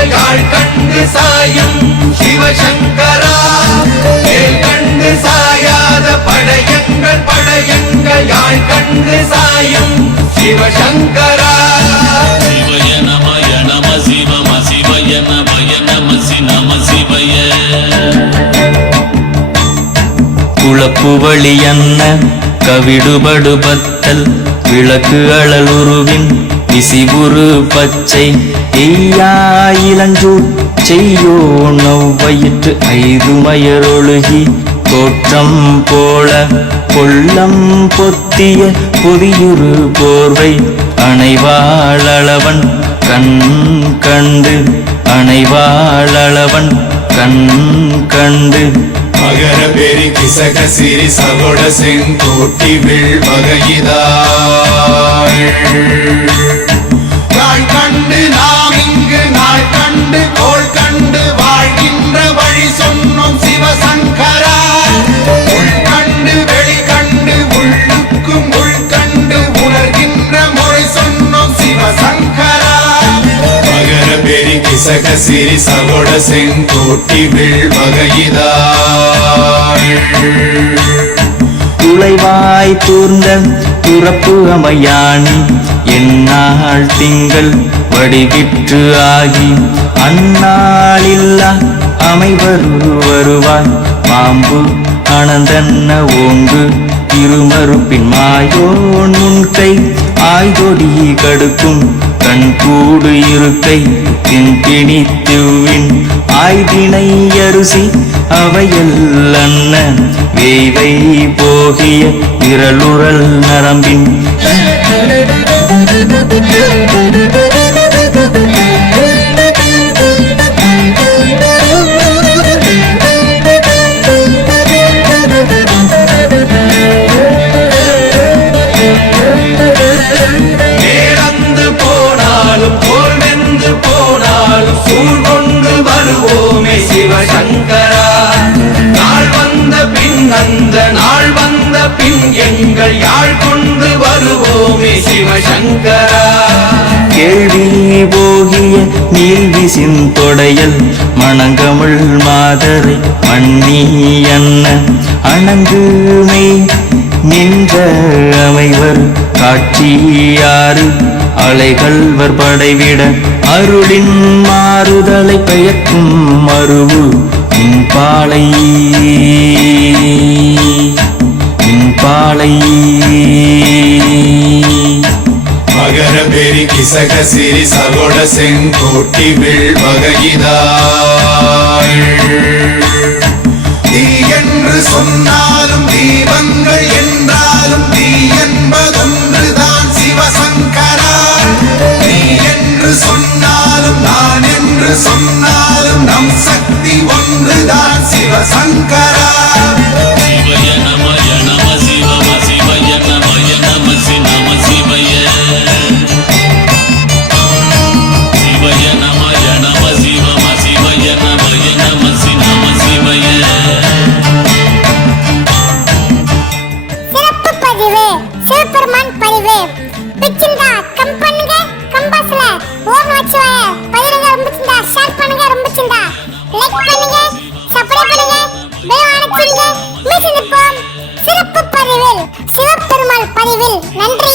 எங்கள் யாழ் கண்டு சாயும் சிவசங்கரா. வேல் கண்டு சாயாத படையங்கள் படையங்கள் யாழ் கண்டு சாயும் சிவசங்கரா. சிவய நமய நம சிவம சிவய நமய நம நம சிவய. குளப்புவழி என்ன கவிடுபடு பத்தல் விளக்கு அழல் உருவின் விசிபுரு பச்சை எய்யா இளஞ்சூர் செய்யோ நவ்வயிற்று ஐதுமயரொழுகி தோற்றம் போல கொள்ளம் பொத்திய பொதியுறு போர்வை அணைவாளவன் கண் கண்டு அணைவாளவன் கண் கண்டு. மகர பெரி கிசக சிறி சகோட செங்கோட்டி வில் வகையிதாள் நாள் கண்டு நாம் இங்கு நாள் கண்டு கோள் கண்டு வாழ்கின்ற வழி சொன்னோம் சிவசங்கரா. உள் கண்டு வெளி கண்டு உள்ளுக்கும் உள் கண்டு உணர்கின்ற மொழி சொன்னோம் சிவசங்கரா. மகர பெரி கிசக சிறி சகோட செங்கோட்டி வில் வகையிதாள் துளைவாய் தூர்ந்த துறப்பு அமையாணி எந்நாள் திங்கள் வடிவிற்று ஆகி அந்நாளில்லா அமைவரு வருவாய் பாம்பு அனந்தன்ன ஓங்கு இருமறுப்பின் மாயோன் முன்கை ஆய்தொடி கடுக்கும் கண்கூடு இருக்கை தின்பிணித்துவின் ஆய்தினை அரிசி அவையல் அன்ன வேவை போகிய விரலுறல் நரம்பின். சூழ்கொண்டு வருவோமே சிவசங்கரா. நாள் வந்த பின் அந்த நாள் வந்த பின் எங்கள் யாழ் கொண்டு வருவோமே சிவசங்கரா. கேள்வி போகிய நீல்விசின் தொடையல் மணங்கமிழ் மாதரை மண்ணி அன்ன அணங்குமை நின்ற அமைவர் காட்சியாறு அலைகள்வர் படைவிட அருளின் மாறுதலை பெயர்க்கும் மருவு பாலை பாலை. மகர பெரி கிசக சிறி சகோட செங்கோட்டி வில் வகையிதாள் தீ என்று சொன்னாலும் தீபங்கள் என்றாலும் தீ என்பதொன்றுதான் சிவசங்கரா. நீ என்று சொன்னாலும் நான் என்று சொன்னாலும் நம் சக்தி ஒன்றுதான் சிவசங்கரா. சிவய நமய நம சிவம சிவய நமய நம நம சிவய. சிவய நமய நம சிவம சிவய நமய நம நம சிவய. சிறப்பு பதிவு சிவபெருமான் பதிவு பிச்சிந்தா கம் பண்ணுங்க கம்பாஸ்ல ஓம் வச்சுவாய பதிலுங்க ரொம்ப சிந்தா ஷேர் பண்ணுங்க ரொம்ப சிந்தா லைக் பண்ணுங்க சப்ஸ்கிரைப் பண்ணுங்க பெல் அணைச்சிடுங்க மீண்டும் சிறப்பு பதிவில் சிவபெருமான் பதிவில் நன்றி.